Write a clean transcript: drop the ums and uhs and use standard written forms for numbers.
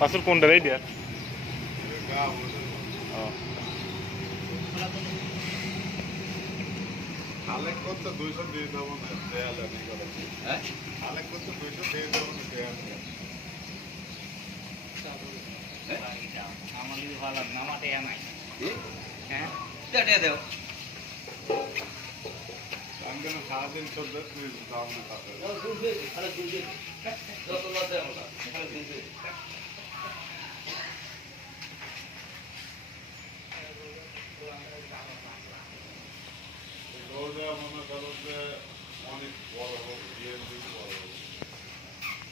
পাঁচুর কোনটা এই দিয়া আলেক করতে 200 দিয়ে দেবো না দেয়ালে নেই করে হ্যাঁ আলেক করতে 200 দিয়ে দেবো না দেয়ালে আমার যদি ভালো নামাতে নাই হ্যাঁ দেও আমি কেন সারাদিন চলবে তুই যাও না তাতে মনে করো যে